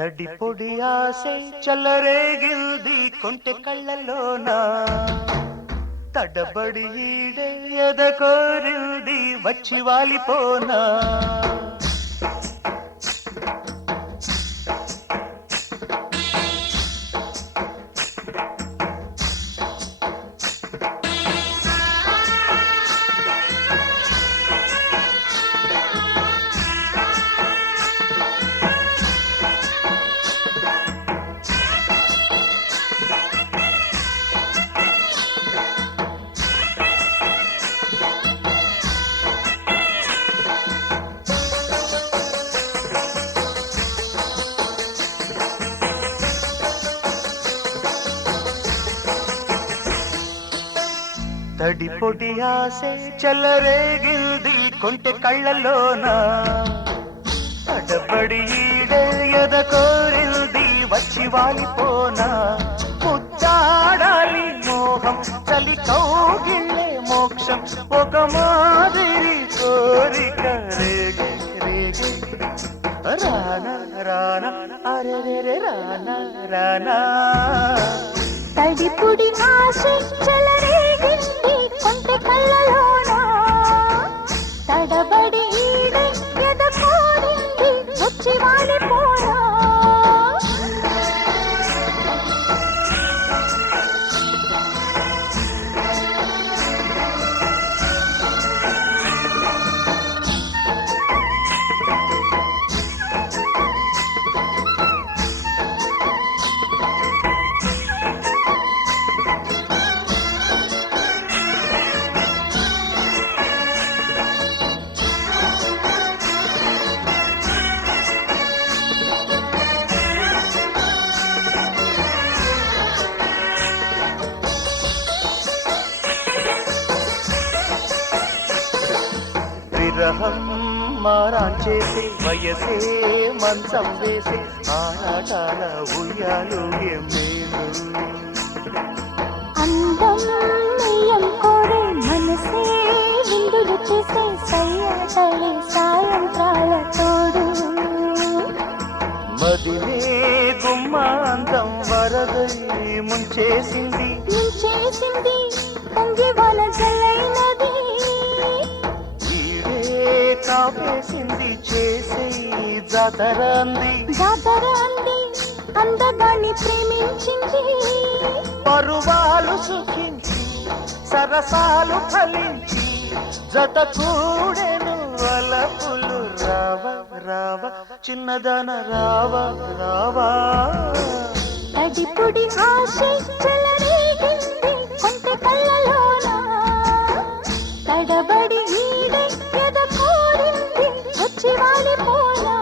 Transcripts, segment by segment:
తడి పొడి ఆసే చల్లరేగిల్ది కొంటె కళ్ళలోనా తడబడి ఈడే ఎద కోరిల్ది వచ్చి వాలిపోనా తడి పొడి ఆసే చల్లరేగిల్ది కొంటె కళ్ళలోనా తడబడి ఈడే ఎద కోరిల్ది వచ్చి వాలిపోనా ముద్దాడాలి మోహం చలి కౌగిళ్ళే మోక్షం ఒక మాదిరి కోరిక రేగే రేగే రానా రానా అరెరే రానా రానా తడి పొడి ఆసే చల్లరేగిల్ది కొంటె కళ్ళలోనా తడబడి ఈడే ఎద కోరిల్ది వచ్చి వాలిపోనా విరహం మారాంచేసి వయసే మంచం వేసి ఆరాటాల ఉయ్యాలుగే మేలు అందం నియం కోరే మనసే విందులు చేసే సయ్యాటలే సాయంత్రాల తోడు మదిలే గుమ్మాంతం వరదై ముంచేసింది పొంగి వల జలైనది కాపేసింది చేసే జాతరంది అందగాన్ని ప్రేమించింది పరువాలు సుఖించి సరసాలు ఫలించి జత కూడెను వలపులు రావ రావ చిన్నదన రావ రావా తడి పొడి ఆసే చల్లరేగింది కొంటె కళ్ళలోనా తడబడి ఈడే ఎద కోరింది వచ్చి వాలిపోనా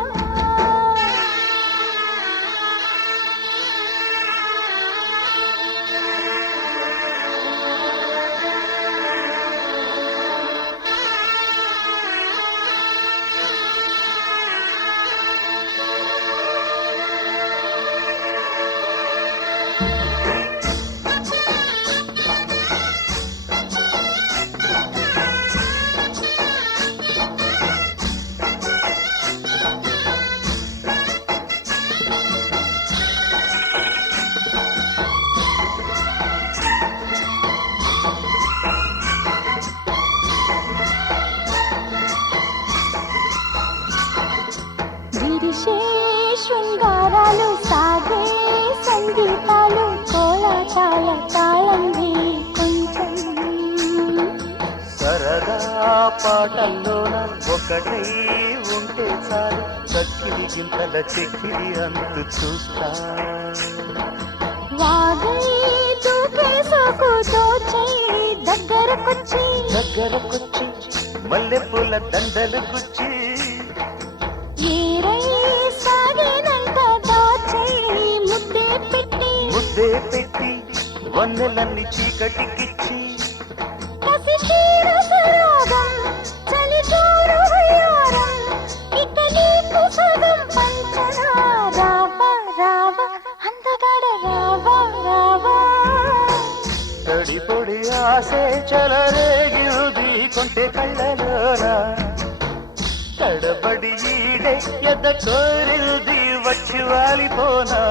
శృంగారాలు సాగే సంగీతాలు కోలాటాల తాళం కొంచెం సరదా పాటల్లోన ఒకటై ఉంటే చాలు చక్కిలి గింతల చెక్కిలి అంతు చూస్తా వాగై దూకేసోకు దోచేయి దగ్గరకొచ్చి మల్లె పూల దండలు గుచ్చి సాగేనంట దాచేయి ముద్దే పెట్టి వన్నెలన్నీ చీకటికిచ్చి కసి తీర సరాగం చలి చూరు హయారం ఇక నీకు సగం పంచనా రావా రావా అందగాడ రావా రావా తడి పొడి ఆసే చలరేగిల్ది కొంటె కళ్ళలోనా తడబడి ఈడే ఎద కోరిల్ది వచ్చి వాలిపోనా